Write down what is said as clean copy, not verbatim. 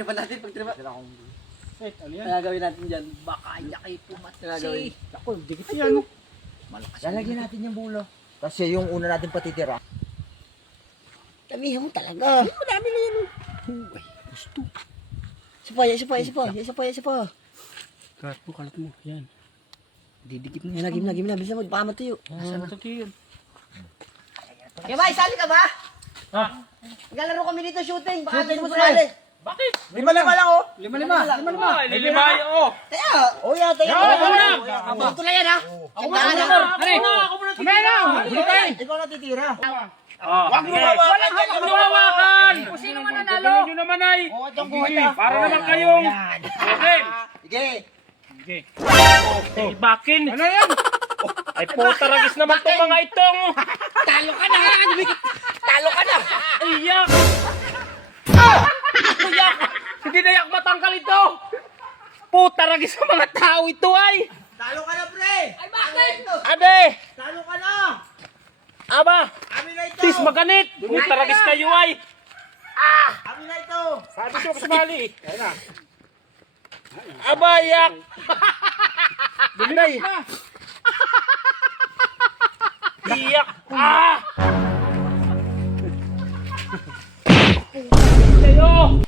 Tripan natin pag tripan. Ano yan? Kaya gawin natin dyan. Baka yakay pumatsi. Ako, dikit yan. Malakas. Lalagyan natin yung bulo. Kasi yung una natin patitira. Damihan mo talaga. Ay, madami na yan. Ay, gusto. Isa pa. Kalat mo. Yan. Didikit mo. Lagi mo na. Bisa mo, baka matuyo. Saan ito yun? Kaya ba, isali ka ba? Ha? Maglalaro kami dito shooting. Baka Shooting, gusto mo pre. sumali. Bakit? Lima lang oh. Lima. Lilimayo ko. Kaya, tayo. Ito na yan ha. Ako muna. Huli tayo. Ikaw na titira. Wag mo hawakan. Wag mo hawakan. Kung sino man nanalo. Ganun nyo naman ay. Para naman kayong. Okay. Sige. Bakin. Ano yan? Ay puta ragis naman tong mga itong. Talo ka na. Iyak. Iyak. Hindi na yak matangkal ito. Puta ragis sa mga tao ito ay. Talo ka na, pre! Ay, bakit? Abe. Talo ka na! Aba. Amin na ito! Tis maganit. Puta ragis kayo ay. Amin na ito! Sabi ko kasumali. Ayun na. Aba yak. Binay. Iyak. Kayo.